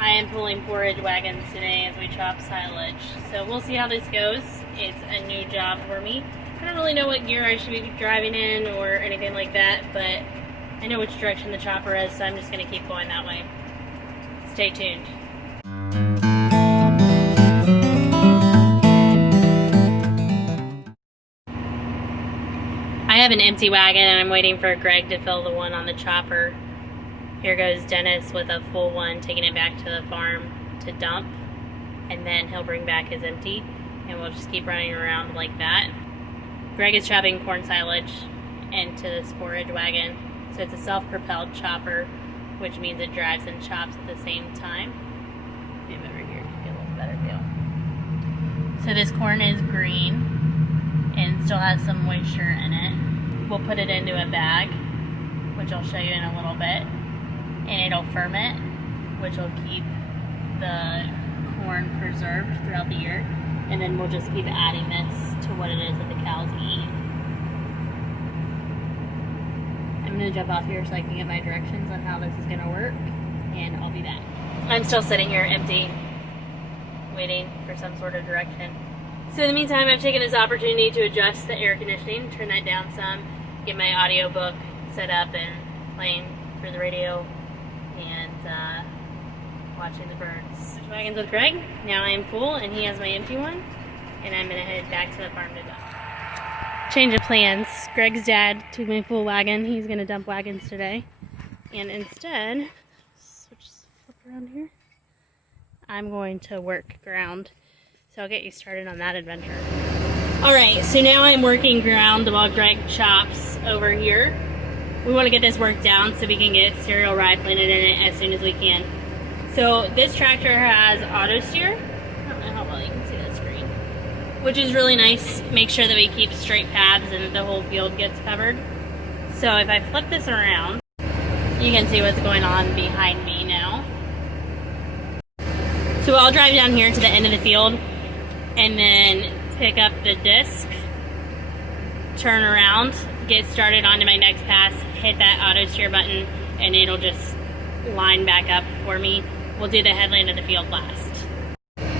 I am pulling forage wagons today as we chop silage. So we'll see how this goes. It's a new job for me. I don't really know what gear I should be driving in or anything like that, but I know which direction the chopper is, so I'm just going to keep going that way. Stay tuned. I have an empty wagon and I'm waiting for Greg to fill the one on the chopper. Here goes Dennis with a full one, taking it back to the farm to dump, and then he'll bring back his empty, and we'll just keep running around like that. Greg is chopping corn silage into this forage wagon, so it's a self-propelled chopper, which means it drives and chops at the same time. Move over here to get a little better view. So this corn is green and still has some moisture in it. We'll put it into a bag, which I'll show you in a little bit. And it'll ferment, which will keep the corn preserved throughout the year. And then we'll just keep adding this to what it is that the cows eat. I'm gonna jump off here so I can get my directions on how this is gonna work, and I'll be back. I'm still sitting here empty, waiting for some sort of direction. So in the meantime, I've taken this opportunity to adjust the air conditioning, turn that down some, get my audiobook set up and playing through the radio, and watching the birds. Switch wagons with Greg. Now I am full and he has my empty one, and I'm gonna head back to the farm to dump. Change of plans. Greg's dad took my full wagon. He's gonna dump wagons today, and instead, flip around here, I'm going to work ground. So I'll get you started on that adventure. Alright, so now I'm working ground while Greg chops over here. We want to get this work down so we can get cereal rye planted in it as soon as we can. So this tractor has auto steer. I don't know how well you can see that screen. Which is really nice. Make sure that we keep straight paths and that the whole field gets covered. So if I flip this around, you can see what's going on behind me now. So I'll drive down here to the end of the field and then pick up the disc, turn around, get started onto my next pass, hit that auto steer button, and it'll just line back up for me. We'll do the headland of the field last.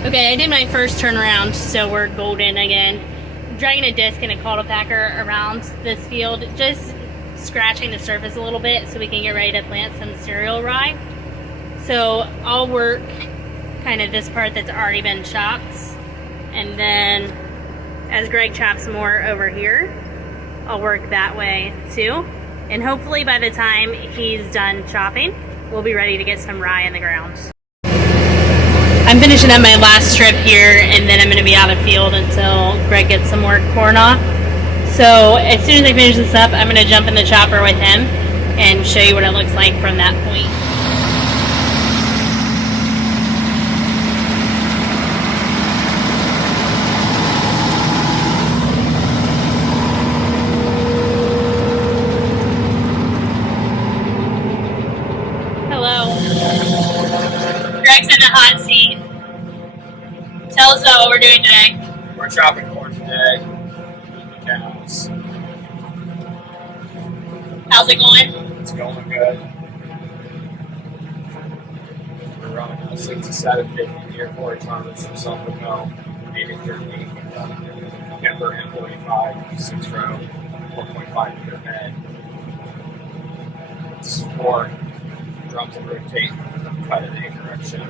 Okay, I did my first turnaround, so we're golden again. I'm dragging a disc and a cultipacker around this field, just scratching the surface a little bit so we can get ready to plant some cereal rye. So I'll work kind of this part that's already been chopped, and then as Greg chops more over here, I'll work that way too. And hopefully by the time he's done chopping, we'll be ready to get some rye in the ground. I'm finishing up my last strip here, and then I'm going to be out of field until Greg gets some more corn off. So as soon as I finish this up, I'm going to jump in the chopper with him and show you what it looks like from that point. Hot seat. Tell us about what we're doing today. We're chopping corn today. The cows. How's it going? It's going good. We're running a 6750 year forage harvest from Self-Propel, native jerky, KEMPER M45, 6 row, 1.5 meter head. It's 4 drums that rotate, cut in a direction.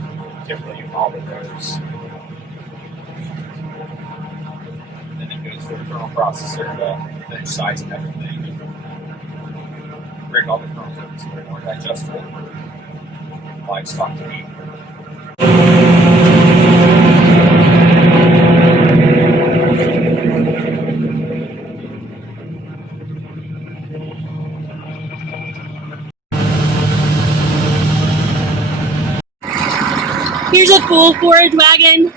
Typically all of those. And then it goes through the kernel processor to finish sizing everything. Break all the kernels up so they're more digestible for livestock to eat. Here's a full forage wagon.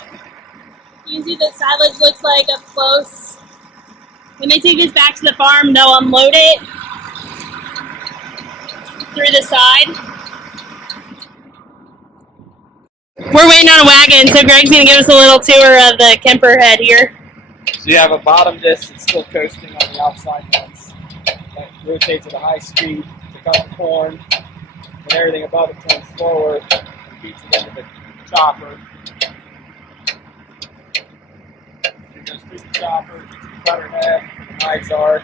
You can see the silage looks like up close. When they take this back to the farm, they'll unload it through the side. We're waiting on a wagon, so Greg's gonna give us a little tour of the KEMPER head here. So you have a bottom disc that's still coasting on the outside ones. That rotates at a high speed to cut the corn, and everything above it turns forward and feeds it into the chopper. It goes through the chopper, gets the butter head, the knives are,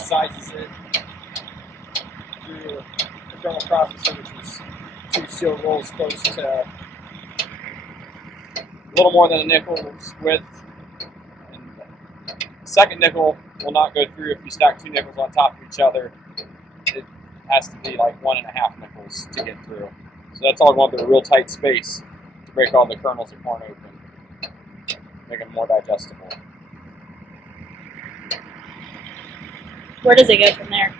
sizes it through the kernel processor, which is 2 steel rolls close to a little more than a nickel's width. And the second nickel will not go through if you stack 2 nickels on top of each other. It has to be like 1.5 nickels to get through. So that's all going through a real tight space to break all the kernels of corn open, make them more digestible. Where does it go from there?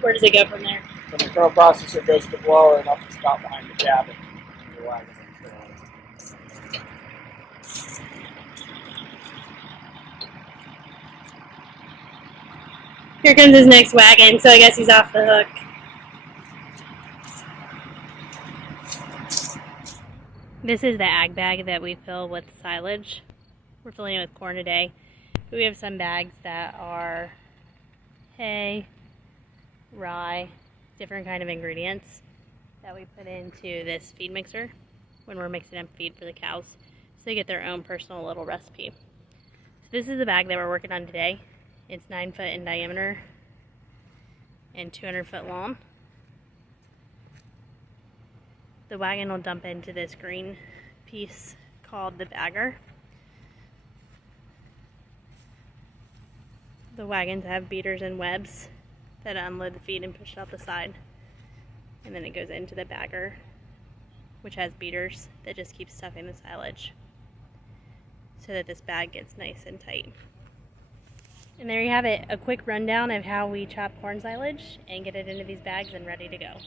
Where does it go from there? From the kernel processor goes to the blower and up the spout behind the cabin. The wagon. Here comes his next wagon, so I guess he's off the hook. This is the ag bag that we fill with silage. We're filling it with corn today. But we have some bags that are hay, rye, different kind of ingredients that we put into this feed mixer when we're mixing up feed for the cows, so they get their own personal little recipe. So this is the bag that we're working on today. It's 9 foot in diameter and 200 foot long. The wagon will dump into this green piece called the bagger. The wagons have beaters and webs that unload the feed and push it out the side. And then it goes into the bagger, which has beaters that just keep stuffing the silage so that this bag gets nice and tight. And there you have it, a quick rundown of how we chop corn silage and get it into these bags and ready to go.